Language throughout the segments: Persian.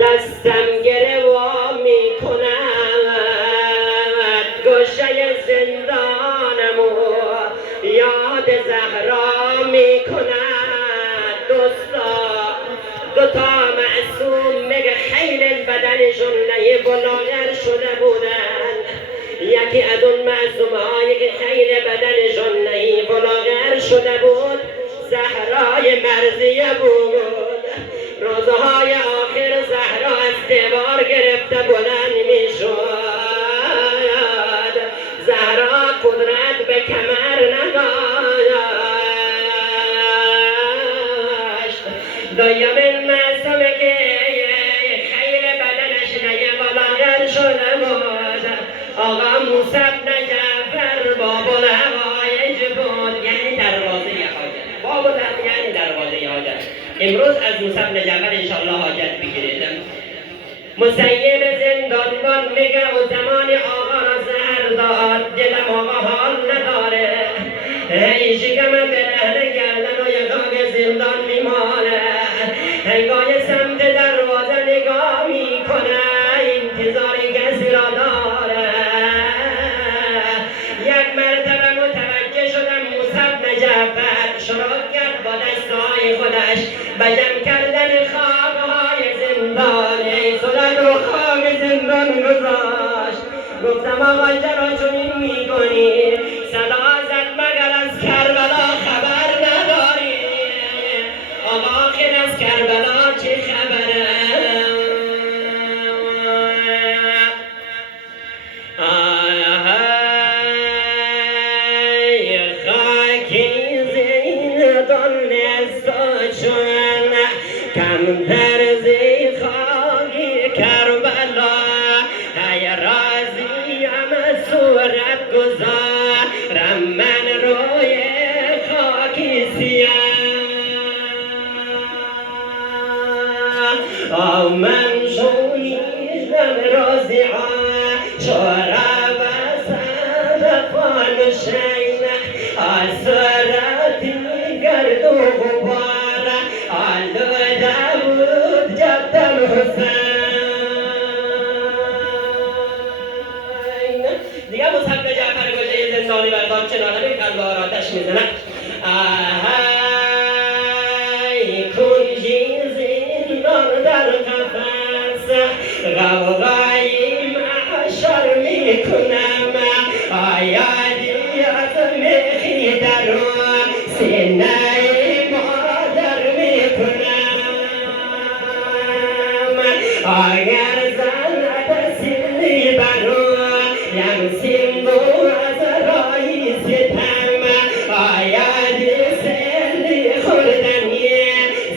دستم گروا می کند گوشه زندانمو یاد زهرا می کند دوتا معصوم میگه خیلی بدنشون نهی بلاغر شده بودن. یکی از اون معصوم هایی که خیلی بدنشون نهی بلاغر شده بود زهرای مرزیه بود. روزهای آخر زهرا از دیوار گرفته بلند می شد. زهرا قدرت به کمر نداشت. دویمین معصوم که خیلی بدنش نهی بلاغر شده بود آقا موسی بن جعفر باب الحوایج بود، یعنی دروازه حاجت. باب یعنی دروازه حاجت. امروز از موسی بن جعفر انشاءالله حاجت بگیرید. مسیب زندانبان میگه و زمان آقا را زهر داد دلم آقا حال نداره ای شکم برهنه گردن و یکاق زندان میمانه هنگای سمت دروازه نگاه میکنه انتظاری کسی را داره. یک مرتبه متوجه شدم موسی بن جعفر شروع کرد با دستهای خودش به جمع کردن خاکهای زندان صورت رو خاک زندان گذاشت. گفتم آقا چرا چنین میکنی؟ صدا زد مگر از کربلا خبر نداری؟ آقا آخر از کربلا چه خبره؟ کم ترزی خواهی کربلا ای رازیم صورت گذارم من روی خاکی سیاه من شویدم رازی شورا و صدفان شین صورتی گرد و غبار آلو داود جد الحسین. دیگه موسی بن جعفر گوشه زندانی بردار کناره به قلب آراتش میزنه آهای کنجی زندان در قفس غوغایی محشر میکنم آیادی از میخی درون سینه اگر زند سیلی برو یم سیمو از رایی ستم آید سیلی خوردنی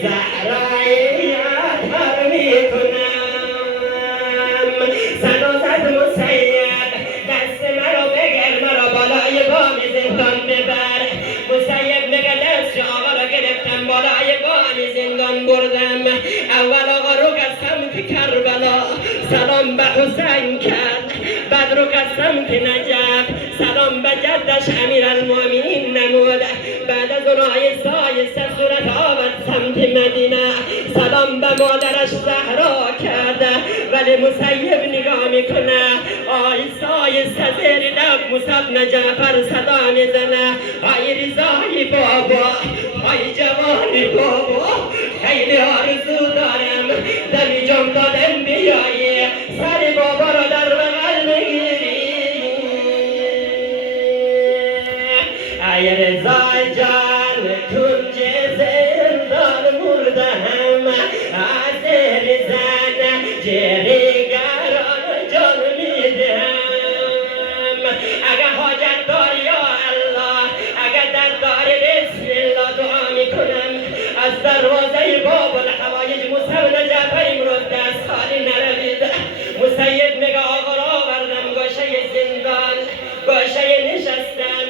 زهرای یادهر میکنم. صدا زد مسیب دست مرا بگر مرا بالای بام زندان ببر. مسیب میگه دست آقا را گرفتم بالای بام زندان بردم. اول آقا رو کربلا سلام به حسین کرد بعد رو قسم که نجف سلام به جدش امیر المؤمنین نمود. بعد از اون آیسته آیسته صورت آورد سمت مدینه سلام به مادرش زهرا کرده ولی مسیب نگاه میکنه آیسته آیسته زیر لب موسی بن جعفر صدا میزنه ای رضای بابا ای جوانی بابا خیلی آرزو دارم دمی جام دادم بیایی سر بابا را در بغل بگیری. ای رضا جان کنج زندان مردهم از زن جریگران جان میدهم. اگه حاجت داری یا الله اگه درد داری بسم الله دعا میکنم از دروازه باب الحوایج موسی بن جعفر امروز دست خالی نروید. مسیب میگه آقا را آوردم گوشه زندان گوشه نشستم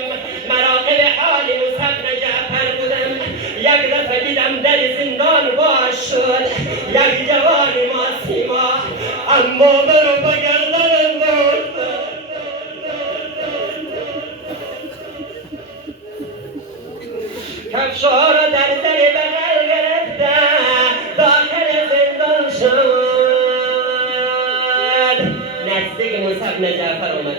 مراقب حال موسی بن جعفر بودم. یک دفعه دیدم در زندان باز شد یک جوان ماسیما اما برو بگردن بود کفشها را در بغل گرفته داخل زندان شد. نزدیک موسی بن جعفر آمد.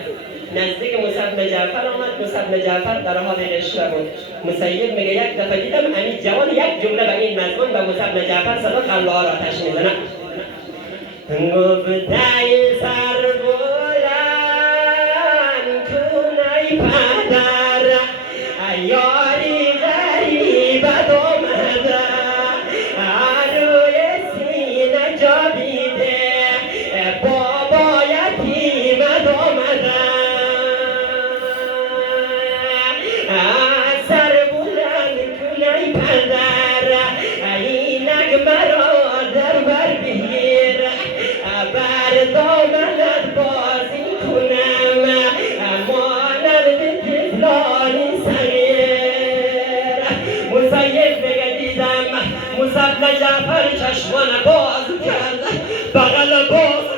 نزدیک موسی بن جعفر آمد. موسی بن جعفر در حال رشوه بود. مسیب میگه یک دفعه دیدم همین جوان یک جمله به این مضمون به موسی بن جعفر صدا قلبه ها را آتش میزنه. گفته سر بلند کن ای پدر، یاری غریبت آمده روی سینه جابیده، بابا یتیمت آمده. سر بلند کن ای پدر، اینک مرا در بر بگیر، بر دامنت بازی کنم مانند طفلانی صغیر. مسیب میگه دیدم موسی بن جعفر چشمان باز کرد، بغل باز